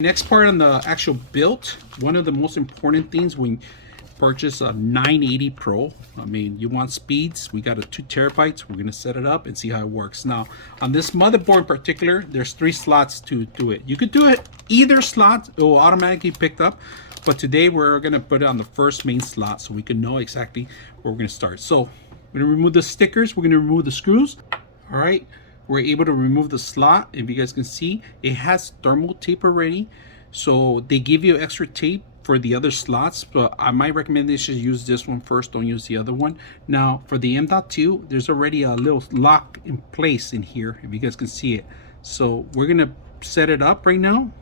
Next part on the actual build, one of the most important things when you purchase a 980 Pro, I mean, you want speeds. We got a 2 terabytes. We're gonna set it up and see how it works. Now, on this motherboard in particular, there's 3 slots to do it. You could do it either slot, it will automatically pick up. But today we're gonna put it on the first main slot so we can know exactly where we're gonna start. So we're gonna remove the stickers. We're gonna remove the screws. All right. We're able to remove the slot. If you guys can see, it has thermal tape already, so they give you extra tape for the other slots, but my recommendation is use this one first, don't use the other one. Now for the M.2, there's already a little lock in place in here, if you guys can see it. So we're gonna set it up right now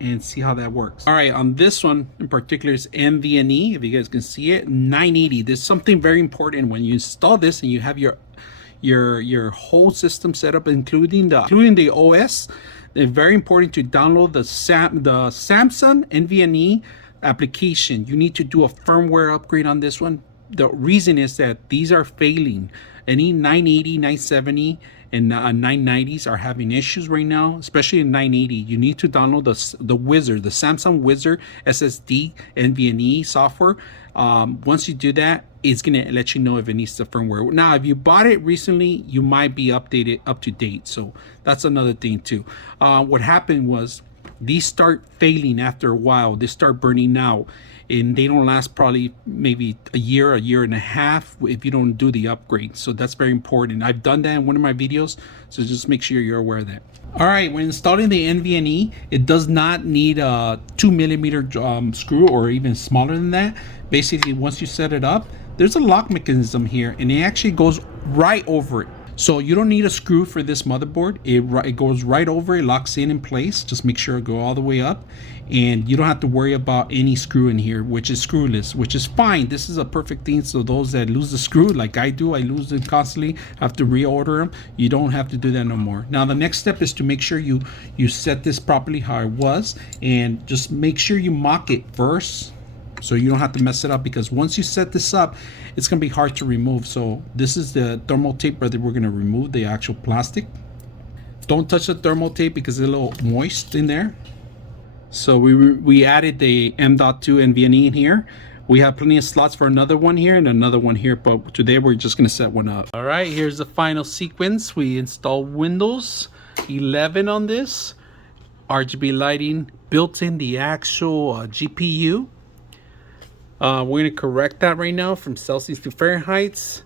and see how that works. All right, on this one in particular is NVMe. If you guys can see it, 980. There's something very important when you install this and you have your whole system set up, including the OS. It's very important to download the Samsung NVMe application. You need to do a firmware upgrade on this one. The reason is that these are failing. Any 980, 970 and 990s are having issues right now, especially in 980. You need to download the Wizard, the Samsung Wizard SSD NVMe software. Once you do that, it's gonna let you know if it needs the firmware. Now, if you bought it recently, you might be up to date. So that's another thing too. What happened was these start failing after a while. They start burning out, and they don't last probably maybe a year and a half if you don't do the upgrade. So that's very important. I've done that in one of my videos, so just make sure you're aware of that. All right, when installing the NVMe, it does not need a 2mm screw or even smaller than that. Basically, once you set it up, there's a lock mechanism here, and it actually goes right over it. So you don't need a screw for this motherboard. It goes right over, it locks in place. Just make sure it go all the way up, and you don't have to worry about any screw in here, which is screwless, which is fine. This is a perfect thing. So those that lose the screw, like I do, I lose them constantly, have to reorder them. You don't have to do that no more. Now the next step is to make sure you set this properly how it was, and just make sure you mock it first, so you don't have to mess it up, because once you set this up, it's gonna be hard to remove. So this is the thermal tape that we're gonna remove, the actual plastic. Don't touch the thermal tape because it's a little moist in there. So we added the M.2 NVMe in here. We have plenty of slots for another one here and another one here, but today we're just gonna set one up. All right, here's the final sequence. We install Windows 11 on this. RGB lighting built in the actual GPU. We're going to correct that right now from Celsius to Fahrenheit.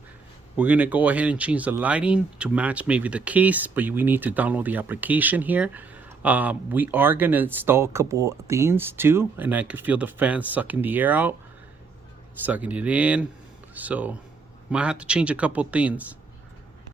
We're going to go ahead and change the lighting to match maybe the case, but we need to download the application here. We are going to install a couple of things too, and I can feel the fan sucking the air out, sucking it in. So might have to change a couple things.